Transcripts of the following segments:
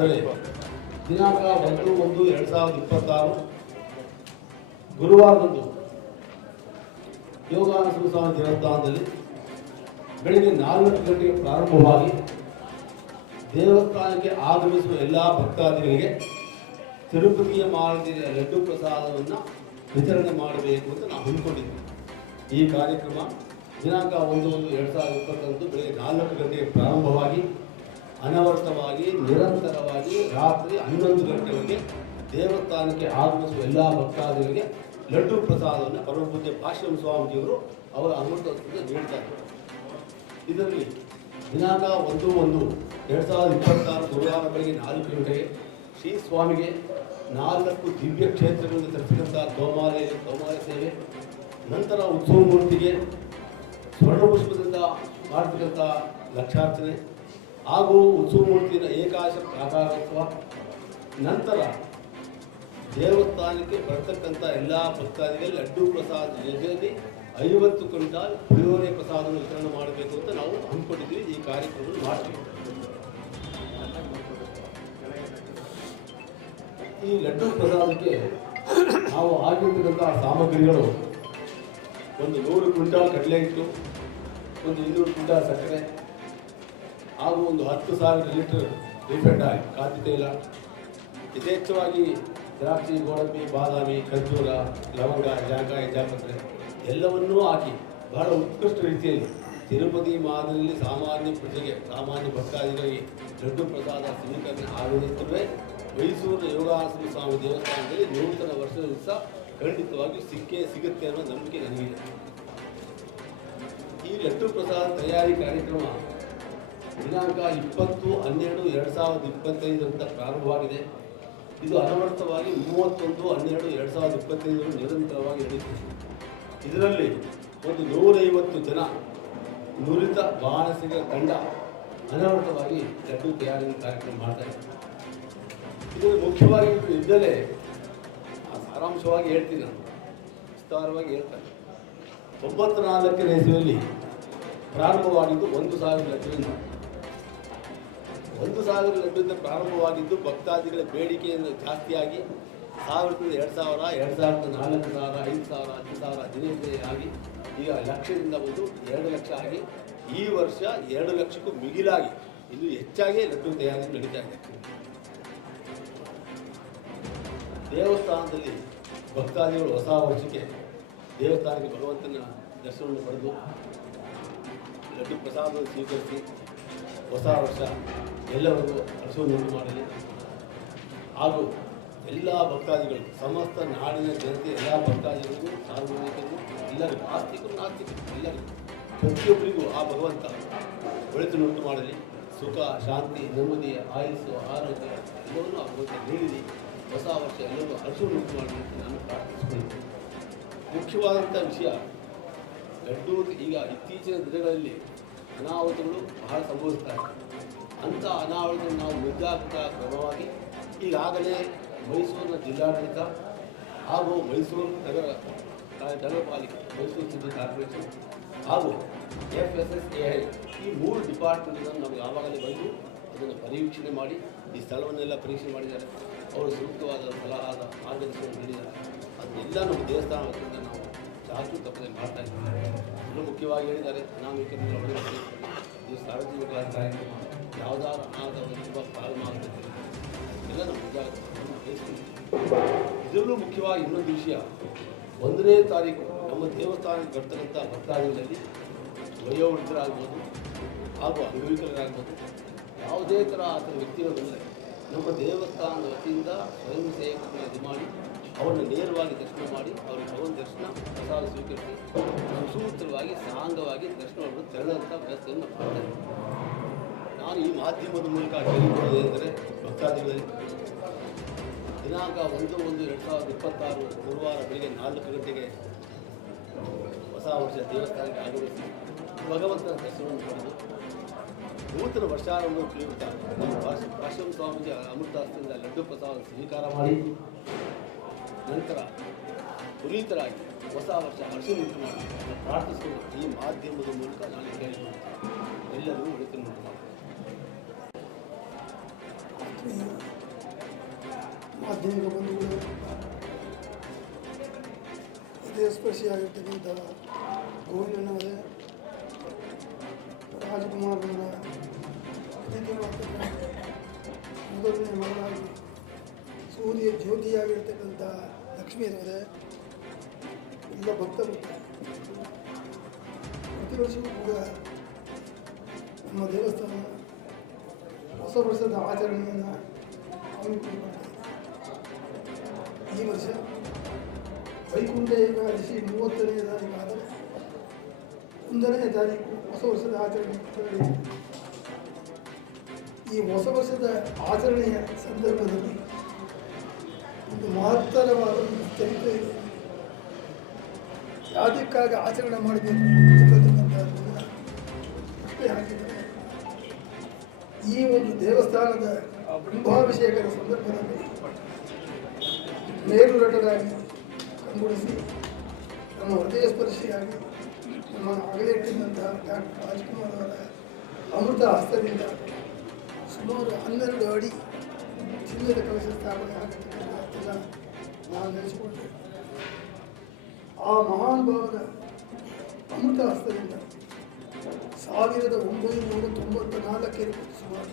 ಅಂದರೆ ದಿನಾಂಕ 1/1/2026 ಗುರುವಾರದಂದು ಯೋಗಾನಂದ ಸ್ವಾಮಿ ದೇವಸ್ಥಾನದಲ್ಲಿ ಬೆಳಿಗ್ಗೆ 4 ಗಂಟೆಗೆ ಪ್ರಾರಂಭವಾಗಿ ದೇವಸ್ಥಾನಕ್ಕೆ ಆಗಮಿಸುವ ಎಲ್ಲ ಭಕ್ತಾದಿಗಳಿಗೆ ತಿರುಪತಿಯ ಮಾರುತಿಯ ಲಡ್ಡು ಪ್ರಸಾದವನ್ನು ವಿತರಣೆ ಮಾಡಬೇಕು ಅಂತ ನಾವು ಹಮ್ಮಿಕೊಂಡಿದ್ವಿ. ಈ ಕಾರ್ಯಕ್ರಮ ದಿನಾಂಕ 1/1/2020 ಬೆಳಗ್ಗೆ 4 ಗಂಟೆಗೆ ಪ್ರಾರಂಭವಾಗಿ ಅನವರ್ತವಾಗಿ ನಿರಂತರವಾಗಿ ರಾತ್ರಿ 11 ಗಂಟೆವರೆಗೆ ದೇವಸ್ಥಾನಕ್ಕೆ ಆಗಮಿಸುವ ಎಲ್ಲ ಭಕ್ತಾದಿಗಳಿಗೆ ಲಡ್ಡು ಪ್ರಸಾದವನ್ನು ಪರಮಪೂಜ್ಯ ಭಾಷ್ಯಂ ಸ್ವಾಮೀಜಿಯವರು ಅವರ ಅಮೃತದಿಂದ ನೀಡ್ತಾರೆ. ಇದರಲ್ಲಿ ದಿನಾಂಕ 1/1/2026 ಗುರುವಾರ ಬೆಳಗ್ಗೆ 4 ಗಂಟೆಗೆ ಶ್ರೀ ಸ್ವಾಮಿಗೆ 4 ದಿವ್ಯ ಕ್ಷೇತ್ರಗಳಿಂದ ತರಿಸಿದಂಥ ಗೋಮಾಲೆ ಸೇವೆ, ನಂತರ ಉತ್ಸವ ಮೂರ್ತಿಗೆ ಸ್ವರ್ಣಪುಷ್ಪದಿಂದ ಮಾಡತಕ್ಕಂಥ ಲಕ್ಷಾರ್ಚನೆ ಹಾಗೂ ಉತ್ಸವ ಮೂರ್ತಿಯ ಏಕಾಶ ಪ್ರಾಕಾರೋತ್ಸವ, ನಂತರ ದೇವಸ್ಥಾನಕ್ಕೆ ಬರ್ತಕ್ಕಂಥ ಎಲ್ಲ ಭಕ್ತಾದಿಗಳಿಗೆ ಲಡ್ಡು ಪ್ರಸಾದ ಜೊತೆಯಲ್ಲಿ 50 ಕ್ವಿಂಟಾಲ್ ಪುಳಿಯೋಗರೆ ಪ್ರಸಾದವನ್ನು ವಿತರಣೆ ಮಾಡಬೇಕು ಅಂತ ನಾವು ಹಮ್ಮಿಕೊಂಡಿದ್ವಿ. ಈ ಕಾರ್ಯಕ್ರಮವನ್ನು ಮಾಡ್ತೀವಿ. ಈ ಲಡ್ಡು ಪ್ರಸಾದಕ್ಕೆ ನಾವು ಆಗಿರ್ತಕ್ಕಂಥ ಸಾಮಗ್ರಿಗಳು ಒಂದು 100 ಕ್ವಿಂಟಾಲ್ ಕಡಲೆ ಹಿಟ್ಟು, ಒಂದು 200 ಕ್ವಿಂಟಾಲ್ ಸಕ್ಕರೆ ಹಾಗೂ ಒಂದು 10,000 ಲೀಟರ್ ರಿಫೈಂಡ್ ಆಯಿಲ್ ಕಾಫಿ ತೈಲ, ಯಥೇಚ್ಛವಾಗಿ ದ್ರಾಕ್ಷಿ, ಗೋಡಂಬಿ, ಬಾದಾಮಿ, ಖರ್ಜೂರ, ಲವಂಗ, ಜಾಪತ್ರೆ ಎಲ್ಲವನ್ನೂ ಹಾಕಿ ಬಹಳ ಉತ್ಕೃಷ್ಟ ರೀತಿಯಲ್ಲಿ ತಿರುಪತಿ ಮಾದರಿಯಲ್ಲಿ ಸಾಮಾನ್ಯ ಪ್ರಜೆಗೆ, ಸಾಮಾನ್ಯ ಭಕ್ತಾದಿಗಳಿಗೆ ಲಡ್ಡು ಪ್ರಸಾದ ಸ್ವೀಕರಣೆ ಆಗದಿದ್ದರೆ ಮೈಸೂರಿನ ಯೋಗಾನಂದ ಸ್ವಾಮಿ ದೇವಸ್ಥಾನದಲ್ಲಿ ನೂತನ ವರ್ಷದ ದಿವಸ ಖಂಡಿತವಾಗಿ ಸಿಗುತ್ತೆ ಅನ್ನೋ ನಂಬಿಕೆ ನನಗಿದೆ. ಈ ಲಡ್ಡು ಪ್ರಸಾದ ತಯಾರಿ ಕಾರ್ಯಕ್ರಮ ದಿನಾಂಕ 20/12/2025 ಅಂತ ಪ್ರಾರಂಭವಾಗಿದೆ. ಇದು ಅನವರ್ತವಾಗಿ 31/12/2025 ನಿರಂತರವಾಗಿ ನಡೆಯುತ್ತದೆ. ಇದರಲ್ಲಿ ಒಂದು 150 ಜನ ನುರಿತ ಬಾಣಸಿಗರ ತಂಡ ಅನವರ್ತವಾಗಿ ಲಡ್ಡು ತಯಾರಿ ಕಾರ್ಯಕ್ರಮ ಮಾಡ್ತಾರೆ. ಇದು ಮುಖ್ಯವಾಗಿ ಇದ್ದಲೇ ಸಾರಾಂಶವಾಗಿ ಹೇಳ್ತೀನಿ, ನಾನು ವಿಸ್ತಾರವಾಗಿ ಹೇಳ್ತಾರೆ. 94ನೇ ಇಸವಿಯಲ್ಲಿ ಪ್ರಾರಂಭವಾಗಿದ್ದು 1,000 ಲಡ್ಡುವಿಂದ. 1,000 ಲಡ್ಡುವಿಂದ ಪ್ರಾರಂಭವಾಗಿದ್ದು ಭಕ್ತಾದಿಗಳ ಬೇಡಿಕೆಯಿಂದ ಜಾಸ್ತಿಯಾಗಿ 1000ರಿಂದ 2,000, 2,000ರಿಂದ 4,000, 5,000, 10,000 ದಿನೇ ಆಗಿ ಈಗ ಲಕ್ಷದಿಂದ ಬಂದು 2 ಲಕ್ಷ ಆಗಿ ಈ ವರ್ಷ 2 ಲಕ್ಷಕ್ಕೂ ಮಿಗಿಲಾಗಿ ಇನ್ನೂ ಹೆಚ್ಚಾಗಿ ಲಡ್ಡು ತಯಾರಿ ನಡೀತಾ ಇದೆ. ದೇವಸ್ಥಾನದಲ್ಲಿ ಭಕ್ತಾದಿಗಳು ಹೊಸ ವರ್ಷಕ್ಕೆ ದೇವಸ್ಥಾನಕ್ಕೆ ಭಗವಂತನ ದರ್ಶನವನ್ನು ಪಡೆದು ಲಡ್ಡು ಪ್ರಸಾದವನ್ನು ಸ್ವೀಕರಿಸಿ ಹೊಸ ವರ್ಷ ಎಲ್ಲರಿಗೂ ಹರ್ಷವನ್ನುಂಟು ಮಾಡಲಿ. ಹಾಗೂ ಎಲ್ಲ ಭಕ್ತಾದಿಗಳು, ಸಮಸ್ತ ನಾಡಿನ ಜನತೆ ಎಲ್ಲ ಭಕ್ತಾದಿಗಳಿಗೂ, ಸಾರ್ವಜನಿಕರಿಗೂ, ಎಲ್ಲರಿಗೂ, ಆಸ್ತಿಕರು ನಾಸ್ತಿಕರು ಎಲ್ಲರಿಗೂ, ಪ್ರತಿಯೊಬ್ಬರಿಗೂ ಆ ಭಗವಂತ ಒಳಿತನ್ನುಂಟು ಮಾಡಲಿ. ಸುಖ, ಶಾಂತಿ, ನೆಮ್ಮದಿ, ಆಯುಸ್ಸು, ಆರೋಗ್ಯ ಎಲ್ಲವನ್ನೂ ಆ ಭಗವಂತ ನೀಡಲಿ. ಹೊಸ ವರ್ಷ ಎಲ್ಲರೂ ಹರ್ಷವನ್ನುಂಟು ಮಾಡಲಿ ಅಂತ ನಾನು ಪ್ರಾರ್ಥಿಸಿಕೊಂಡಿದ್ದೆ. ಮುಖ್ಯವಾದಂಥ ವಿಷಯ ಲಡ್ಡು, ಈಗ ಇತ್ತೀಚಿನ ದಿನಗಳಲ್ಲಿ ಅನಾಹುತಗಳು ಬಹಳ ಸಂಭವಿಸ್ತಾರೆ. ಅಂಥ ಅನಾಹುತಗಳನ್ನು ನಾವು ಮುಂಜಾಗ್ರತಾ ಕ್ರಮವಾಗಿ ಈಗಾಗಲೇ ಮೈಸೂರಿನ ಜಿಲ್ಲಾಡಳಿತ ಹಾಗೂ ಮೈಸೂರು ನಗರ ಪಾಲಿಕೆ, ಮೈಸೂರು ಸಿಟಿ ಕಾರ್ಪೊರೇಷನ್ ಹಾಗೂ FSSAI ಈ 3 ಡಿಪಾರ್ಟ್ಮೆಂಟ್ಗಳನ್ನು ನಾವು ಯಾವಾಗಲೇ ಬಂದು ಅದನ್ನು ಪರಿವೀಕ್ಷಣೆ ಮಾಡಿ ಈ ಸ್ಥಳವನ್ನೆಲ್ಲ ಪರೀಕ್ಷೆ ಮಾಡಿದ್ದಾರೆ. ಅವರು ಸೂಕ್ತವಾದ ಸಲಹಾದ ಮಾರ್ಗದರ್ಶನ ನೀಡಿದ್ದಾರೆ. ಅದನ್ನೆಲ್ಲ ನಮ್ಮ ದೇವಸ್ಥಾನ ವತಿಯಿಂದ ನಾವು ಚಾಚು ತಪ್ಪದೆ ಮಾಡ್ತಾ ಇದ್ದೀವಿ. ಇನ್ನೂ ಮುಖ್ಯವಾಗಿ ಹೇಳಿದ್ದಾರೆ, ಅನಾಮಿಕರನ್ನು ಒಳಗೆ ಇದು ಸಾರ್ವಜನಿಕ ಕಾರ್ಯಕ್ರಮ ಯಾವುದಾದ್ರು ಅನಾಹುತ ತುಂಬ ಪ್ರಾರಂಭ ಆಗ್ತದೆ ಎಲ್ಲ ನಮ್ಮ ಮುಂಜಾಗ್ರತೆಯನ್ನು ವಹಿಸ್ತೀವಿ. ಇದರಲ್ಲೂ ಮುಖ್ಯವಾಗಿ ಇನ್ನೊಂದು ವಿಷಯ, 1ನೇ ತಾರೀಕು ನಮ್ಮ ದೇವಸ್ಥಾನಕ್ಕೆ ಬರ್ತಕ್ಕಂಥ ಭಕ್ತಾದಿಗಳಲ್ಲಿ ವಯೋವೃದ್ಧರಾಗ್ಬೋದು ಹಾಗೂ ಅಂಗವಿಕಲರಾಗ್ಬೋದು, ಯಾವುದೇ ಥರ ಆ ಥರ ವ್ಯಕ್ತಿಗಳು ಬಂದರೆ ನಮ್ಮ ದೇವಸ್ಥಾನದ ವತಿಯಿಂದ ಸ್ವಯಂ ಸೇವಕರನ್ನು ಇದು ಮಾಡಿ ಅವ್ರನ್ನ ನೇರವಾಗಿ ದರ್ಶನ ಮಾಡಿ ಅವ್ರಿಗೆ ಭಗವಂತ ದರ್ಶನ ಪ್ರಸಾದ ಸ್ವೀಕರಿಸಿ ಸುಸೂತ್ರವಾಗಿ ಸಾಂಗವಾಗಿ ದರ್ಶನವನ್ನು ತೆರಳುವಂಥ ವ್ಯವಸ್ಥೆಯನ್ನು ಮಾಡ್ತಾರೆ. ನಾನು ಈ ಮಾಧ್ಯಮದ ಮೂಲಕ ಕೇಳಿಕೊಳ್ಳೋದೇನೆಂದರೆ ಭಕ್ತಾದಿಗಳಲ್ಲಿ ದಿನಾಂಕ 1/1/2026 ಗುರುವಾರ ಬೆಳಗ್ಗೆ 4 ಗಂಟೆಗೆ ಹೊಸ ವರ್ಷ ದೇವಸ್ಥಾನಕ್ಕೆ ಆಗಮಿಸಿ ಭಗವಂತನ ದರ್ಶನವನ್ನು ಪಡೆದು ನೂತನ ವರ್ಷಾರಂಭ ಪ್ರಯುಕ್ತ ಭಾಷ್ಯಂ ಸ್ವಾಮೀಜಿ ಅಮೃತಾಸ್ತಿಯಿಂದ ಲಡ್ಡು ಪ್ರಸಾದ ಸ್ವೀಕಾರ ಮಾಡಿ ನಂತರ ಪುನೀತರಾಗಿ ಹೊಸ ವರ್ಷ ಹರ್ಷವನ್ನುಂಟು ಮಾಡಿ ಪ್ರಾರ್ಥಿಸಿಕೊಂಡು ಈ ಮಾಧ್ಯಮದ ಮೂಲಕ ನಾನು ಕೇಳಿಕೊಳ್ಳುತ್ತೇನೆ. ಎಲ್ಲರಿಗೂ ಒಳಿತನ್ನುಂಟು ಮಾಡಿ ಆತ್ಮೀಯ ಮಾಧ್ಯಮಿಕ ಬಂಧುಗಳು, ಹೃದಯ ಸ್ಪರ್ಶಿಯಾಗಿರ್ತಕ್ಕಂಥ ಗೋವಿಂದನವರೇ, ರಾಜಕುಮಾರನವರ ಅತಿಥಿ ಮಾತ್ರ ಮೊದಲನೇ ಮಗಳಾಗಿ ಸೂರ್ಯ ಜ್ಯೋತಿಯಾಗಿರ್ತಕ್ಕಂಥ ಲಕ್ಷ್ಮೀರವರೇ, ಎಲ್ಲ ಭಕ್ತರು ಪ್ರತಿ ವರ್ಷವೂ ಕೂಡ ನಮ್ಮ ದೇವಸ್ಥಾನ ಹೊಸ ವರ್ಷದ ಆಚರಣೆಯನ್ನು ಹಮ್ಮಿಕೊಂಡಿದೆ. ಈ ವರ್ಷ ವೈಕುಂಠ ಏಕಾದಶಿ 30ನೇ ತಾರೀಕು ಆದರೆ 1ನೇ ತಾರೀಕು ಹೊಸ ವರ್ಷದ ಆಚರಣೆ ನಡೆಯುತ್ತೆ. ಈ ಹೊಸ ವರ್ಷದ ಆಚರಣೆಯ ಸಂದರ್ಭದಲ್ಲಿ ಒಂದು ಮಹತ್ತರವಾದ ಒಂದು ಚರಿತ್ರೆ ಇದೆ. ಯಾವುದಕ್ಕಾಗಿ ಆಚರಣೆ ಮಾಡಬೇಕು ಎಂಬತಕ್ಕಂಥದ್ದನ್ನು ಪ್ರಶ್ನೆ ಹಾಕಿದರೆ, ಈ ಒಂದು ದೇವಸ್ಥಾನದ ಕುಂಭಾಭಿಷೇಕದ ಸಂದರ್ಭದಲ್ಲಿ ಮೇರುನಟರಾಗಿ ಕಂಗೊಳಿಸಿ ನಮ್ಮ ಹೃದಯ ಸ್ಪರ್ಶಿಯಾಗಿ ನಮ್ಮನ್ನು ಅಗಲಿಟ್ಟಿದ್ದಂತಹ ಡಾಕ್ಟರ್ ರಾಜ್ಕುಮಾರ್ ಅವರ ಅಮೃತ ಹಸ್ತದಿಂದ ಸುಮಾರು 12 ಅಡಿ ಚಿನ್ನದ ಕಲಶ ಸ್ಥಾಪನೆ ಆಗಿರ್ತಕ್ಕಂಥ ನಾನು ನೆನೆಸಿಕೊಂಡೆ. ಆ ಮಹಾನ್ ಭಾವನ ಅಮೃತ ಹಸ್ತದಿಂದ 1994 ಸುಮಾರು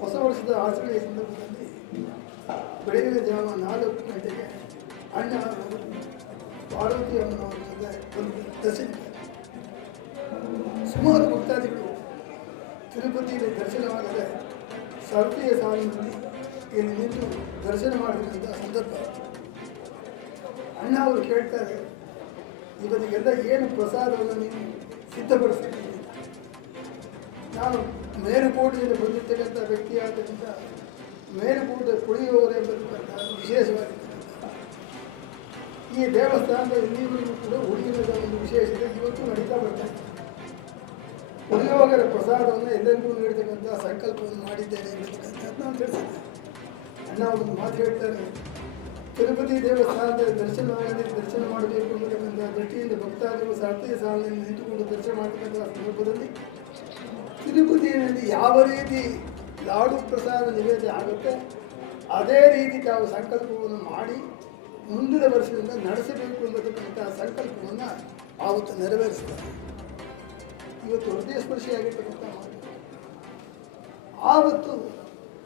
ಹೊಸ ವರ್ಷದ ಆಚರಣೆಯ ಸಂದರ್ಭದಲ್ಲಿ ಬೆಳಗಿನ ಜಾವ 4 ಗಂಟೆಗೆ ಅಣ್ಣ ಪಾರ್ವತಿ ಅಮ್ಮನವರ ಜೊತೆ ಒಂದು ದರ್ಶನ. ಸುಮಾರು ಭಕ್ತಾದಿಗಳು ತಿರುಪತಿಯಲ್ಲಿ ದರ್ಶನವಾಗದೆ ಸರತಿಯ ಸಾಲಿನಲ್ಲಿ ಇಲ್ಲಿ ನಿಂತು ದರ್ಶನ ಮಾಡಬೇಕಂತ ಸಂದರ್ಭ. ಅಣ್ಣ ಅವರು ಕೇಳ್ತಾರೆ, ಇವರಿಗೆಲ್ಲ ಏನು ಪ್ರಸಾದವನ್ನು ನೀವು ಸಿದ್ಧಪಡಿಸ್ತೀರಿ? ನಾನು ಮೇಲುಕೋಟೆಯಿಂದ ಬಂದಿರ್ತಕ್ಕಂಥ ವ್ಯಕ್ತಿಯಾದ್ದರಿಂದ ಮೇಲುಕೋಟೆ ಪುಳಿಯೋಗರೆ ಎಂಬತಕ್ಕಂಥ ವಿಶೇಷವಾಗಿರ್ತಕ್ಕಂಥ ಈ ದೇವಸ್ಥಾನದ ಇಲ್ಲಿವರೆಗೂ ಕೂಡ ಉಳಿದಿರದ ಒಂದು ವಿಶೇಷತೆ ಇವತ್ತು ನಡೀತಾ ಬರ್ತಾರೆ. ಪುಳಿಯೋಗರ ಪ್ರಸಾದವನ್ನು ಎಲ್ಲರಿಗೂ ನೀಡತಕ್ಕಂಥ ಸಂಕಲ್ಪವನ್ನು ಮಾಡಿದ್ದೇನೆ ಎಂಬತಕ್ಕಂಥದ್ದು ನಾನು ತಿಳಿಸಿದ್ದೆ. ಅಣ್ಣ ಒಂದು ಮಾತು ಹೇಳ್ತಾರೆ, ತಿರುಪತಿ ದೇವಸ್ಥಾನದ ದರ್ಶನ ಮಾಡಬೇಕು ಎಂಬತಕ್ಕಂಥ ದೃಷ್ಟಿಯಿಂದ ಭಕ್ತಾದಿಗಳು ಸಾರ್ಥಿಯ ಸಾಲಿನಲ್ಲಿ ನಿಂತುಕೊಂಡು ದರ್ಶನ ಮಾಡತಕ್ಕಂಥ ಸಂದರ್ಭದಲ್ಲಿ ತಿರುಪತಿಯಲ್ಲಿ ಯಾವ ರೀತಿ ಲಾಡು ಪ್ರಸಾದ ನಿವೇದನೆ ಆಗುತ್ತೆ ಅದೇ ರೀತಿ ತಾವು ಸಂಕಲ್ಪವನ್ನು ಮಾಡಿ ಮುಂದಿನ ವರ್ಷದಿಂದ ನಡೆಸಬೇಕು ಎಂಬತಕ್ಕಂಥ ಸಂಕಲ್ಪವನ್ನು ಆವತ್ತು ನೆರವೇರಿಸ್ತಾರೆ. ಇವತ್ತು ಹೃದಯ ಸ್ಪರ್ಶಿಯಾಗಿರ್ತಕ್ಕಂಥ ಮಾತು. ಆವತ್ತು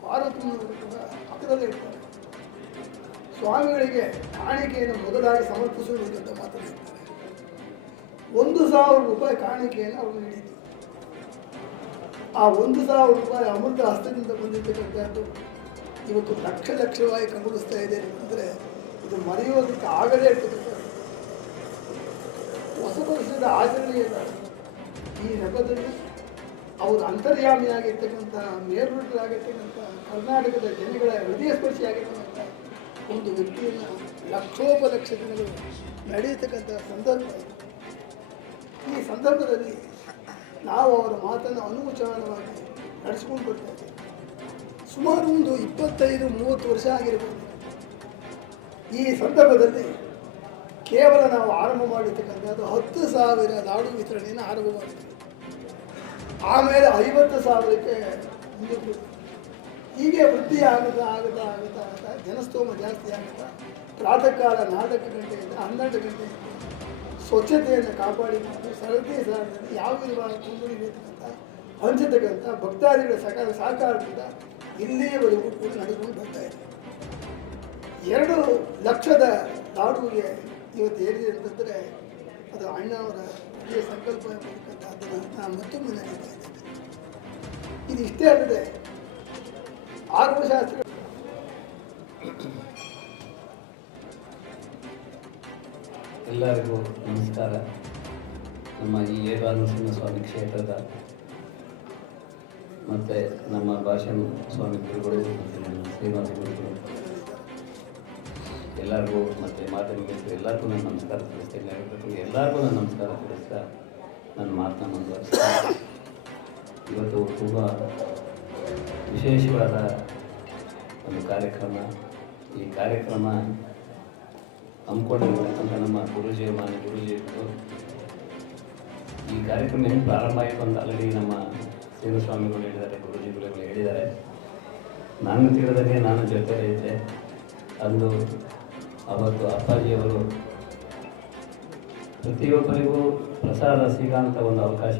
ಪಾರ್ವತಿಯವರು ಕೂಡ ಪಕ್ಕದಲ್ಲೇ ಇರ್ತಾರೆ. ಸ್ವಾಮಿಗಳಿಗೆ ಕಾಣಿಕೆಯನ್ನು ಮೊದಲಾಗಿ ಸಮರ್ಪಿಸುವುದಂತ ಮಾತನಾಡ್ತಾರೆ. 1,000 ರೂಪಾಯಿ ಕಾಣಿಕೆಯನ್ನು ಅವರು ನೀಡಿದ್ರು. ಆ 1,000 ರೂಪಾಯಿ ಅಮೃತ ಹಸ್ತದಿಂದ ಬಂದಿರತಕ್ಕಂಥದ್ದು ಇವತ್ತು ಲಕ್ಷವಾಗಿ ಕಂಗೊಳಿಸ್ತಾ ಇದೆ ಅಂದರೆ ಇದು ಮರೆಯೋದಕ್ಕೆ ಆಗದೇ ಇರ್ತಕ್ಕಂಥದ್ದು. ಹೊಸ ವರ್ಷದ ಆಚರಣೆಯ ಈ ನೆಪದಲ್ಲಿ ಅವರು ಅಂತರ್ಯಾಮಿಯಾಗಿರ್ತಕ್ಕಂಥ ಮೇಲ್ನಟರಾಗಿರ್ತಕ್ಕಂಥ ಕರ್ನಾಟಕದ ಜನಗಳ ಹೃದಯ ಸ್ಪರ್ಶಿಯಾಗಿರ್ತಕ್ಕಂಥ ಒಂದು ವ್ಯಕ್ತಿಯನ್ನು ಲಕ್ಷೋಪಲಕ್ಷ ಜನಗಳು ನಡೆಯತಕ್ಕಂಥ ಸಂದರ್ಭ. ಈ ಸಂದರ್ಭದಲ್ಲಿ ನಾವು ಅವರ ಮಾತನ್ನು ಅನುಚಾರವಾಗಿ ನಡೆಸ್ಕೊಂಡು ಬರ್ತಾ ಇದ್ದೇವೆ. ಸುಮಾರು ಒಂದು 25-30 ವರ್ಷ ಆಗಿರಬಹುದು. ಈ ಸಂದರ್ಭದಲ್ಲಿ ಕೇವಲ ನಾವು ಆರಂಭ ಮಾಡಿರ್ತಕ್ಕಂಥದ್ದು 10,000 ಲಾಡು ವಿತರಣೆಯನ್ನು ಆರಂಭ ಮಾಡ್ತೀವಿ. ಆಮೇಲೆ 50,000ಕ್ಕೆ ಮುಂದೆ ಹೀಗೆ ವೃದ್ಧಿ ಆಗುತ್ತಾ ಜನಸ್ತೋಮ ಜಾಸ್ತಿ ಆಗುತ್ತಾ ಪ್ರಾತಃ ಕಾಲ 4 ಗಂಟೆಯಿಂದ 12 ಗಂಟೆಯಿಂದ ಸ್ವಚ್ಛತೆಯನ್ನು ಕಾಪಾಡಿಕೊಂಡು ಸರತಿ ಸಾಲಿನಲ್ಲಿ ಯಾವ ವಿಧವಾದ ತೊಂದರೆಬೇಕಂತ ಹಂಚತಕ್ಕಂಥ ಭಕ್ತಾದಿಗಳ ಸಹಕಾರದಿಂದ ಇಲ್ಲಿಯವರೆಗೂ ಕೂಡ ನಡೆದುಕೊಂಡು ಬರ್ತಾ ಇದೆ. 2 ಲಕ್ಷದ ಲಾಡುವಿಗೆ ಇವತ್ತು ಏರಿದೆ ಅಂತಂದರೆ ಅದು ಅಣ್ಣವರ ಈ ಸಂಕಲ್ಪ ಎಂಬತಕ್ಕಂಥ ಅದನ್ನು ನಾನು ಮತ್ತೊಮ್ಮೆ ನಡೀತಾ ಇದ್ದೇನೆ. ಇದು ಇಷ್ಟೇ ಅಲ್ಲದೆ ಆಗಮಶಾಸ್ತ್ರ ಎಲ್ಲರಿಗೂ ನಮಸ್ಕಾರ. ನಮ್ಮ ಈ ಏಕಾನರಸಿಂಹ ಸ್ವಾಮಿ ಕ್ಷೇತ್ರದ ಮತ್ತು ನಮ್ಮ ಭಾಷಣ ಸ್ವಾಮಿ ಗುರುಗಳು ಮತ್ತು ನಮ್ಮ ಶ್ರೀನಿವಾಸ ಗುರುಗಳು ಎಲ್ಲರಿಗೂ ಮತ್ತು ಮಾಧ್ಯಮಿಕರು ಎಲ್ಲರಿಗೂ ನಾನು ನಮಸ್ಕಾರ ತಿಳಿಸ್ತೇನೆ. ಎಲ್ಲರಿಗೂ ನಾನು ನಮಸ್ಕಾರ ತಿಳಿಸ್ತಾ ನನ್ನ ಮಾತನ್ನ ಮುಂದುವರಿಸ್ತೀನಿ. ಇವತ್ತು ತುಂಬ ವಿಶೇಷವಾದ ಒಂದು ಕಾರ್ಯಕ್ರಮ. ಈ ಕಾರ್ಯಕ್ರಮ ಹಮ್ಮಿಕೊಂಡಿರ್ತಕ್ಕಂಥ ನಮ್ಮ ಮಾನ್ಯ ಗುರೂಜಿಗಳು ಈ ಕಾರ್ಯಕ್ರಮ ಏನು ಪ್ರಾರಂಭ ಆಯಿತು ಅಂತ ಆಲ್ರೆಡಿ ನಮ್ಮ ಶ್ರೀನಿವಾಸ ಸ್ವಾಮಿಗಳು ಹೇಳಿದ್ದಾರೆ, ಗುರೂಜಿಗಳು ಹೇಳಿದ್ದಾರೆ. ನಾನು ತಿಳಿದಂಗೆ ನಾನು ಜೊತೆಲೇ ಇದ್ದೆ. ಅಂದು ಅವತ್ತು ಅಪ್ಪಾಜಿಯವರು ಪ್ರತಿಯೊಬ್ಬರಿಗೂ ಪ್ರಸಾದ ಸಿಗೋಂಥ ಒಂದು ಅವಕಾಶ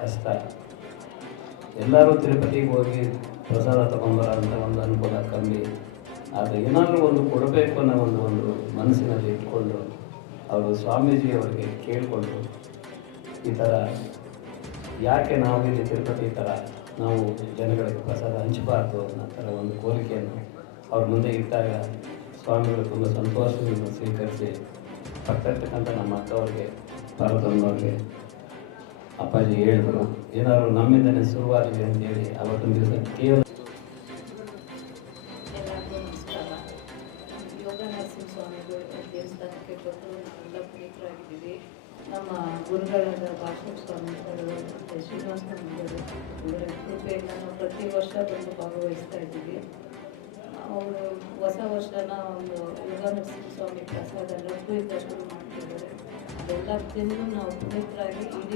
ಕಷ್ಟ. ಎಲ್ಲರೂ ತಿರುಪತಿಗೆ ಹೋಗಿ ಪ್ರಸಾದ ತೊಗೊಂಬರೋಂಥ ಒಂದು ಅನುಕೂಲ ಕಮ್ಮಿ. ಆದರೆ ಏನಾದರೂ ಒಂದು ಕೊಡಬೇಕು ಅನ್ನೋ ಒಂದು ಮನಸ್ಸಿನಲ್ಲಿ ಇಟ್ಕೊಂಡು ಅವರು ಸ್ವಾಮೀಜಿಯವರಿಗೆ ಕೇಳಿಕೊಂಡು ಈ ಥರ ಯಾಕೆ ನಾವು ಇಲ್ಲಿ ತಿರುಪತಿ ಥರ ನಾವು ಜನಗಳಿಗೆ ಪ್ರಸಾದ ಹಂಚಬಾರ್ದು ಅನ್ನೋ ಥರ ಒಂದು ಕೋರಿಕೆಯನ್ನು ಅವ್ರ ಮುಂದೆ ಇಟ್ಟಾಗ ಸ್ವಾಮಿಗಳು ತುಂಬ ಸಂತೋಷದಿಂದ ಸ್ವೀಕರಿಸಿ ಪಕ್ಕರ್ತಕ್ಕಂಥ ನಮ್ಮ ಅಕ್ಕವ್ರಿಗೆ ಪಾರ್ವತಮ್ಮವ್ರಿಗೆ ಅಪ್ಪಾಜಿ ಹೇಳಿದ್ರು, ಏನಾದ್ರು ನಮ್ಮಿಂದನೇ ಶುರುವಾಗಿದೆ ಅಂತೇಳಿ ಅವತ್ತೊಂದು ದಿವಸ ಕೇವಲ ಎಲ್ಲರಿಗೂ ನಮಸ್ಕಾರ. ಯೋಗ ನರಸಿಂಹ ಸ್ವಾಮಿಗಳು ದೇವಸ್ಥಾನಕ್ಕೆ ಬಂದು ನಾವೆಲ್ಲ ಪುನೀತರಾಗಿದ್ದೀವಿ. ನಮ್ಮ ಗುರುಗಳಾದ ಭಾಷಣ ಸ್ವಾಮಿಗಳು ಮತ್ತು ಶ್ರೀನಿವಾಸ ಸ್ವಾಮಿಗಳು ಇವರ ಕೃಪೆಯಿಂದ ನಾವು ಪ್ರತಿ ವರ್ಷ ಬಂದು ಭಾಗವಹಿಸ್ತಾ ಇದ್ದೀವಿ. ಅವರು ಹೊಸ ವರ್ಷನ ಒಂದು ಯೋಗ ನರಸಿಂಹ ಸ್ವಾಮಿ ಪ್ರಸಾದ ಲಘು ಇಂದ ಶುರು ಮಾಡ್ತಿದ್ದಾರೆ. ಅದೆಲ್ಲ ತಿಂದು ನಾವು ಪುನೀತರಾಗಿ ಇಡೀ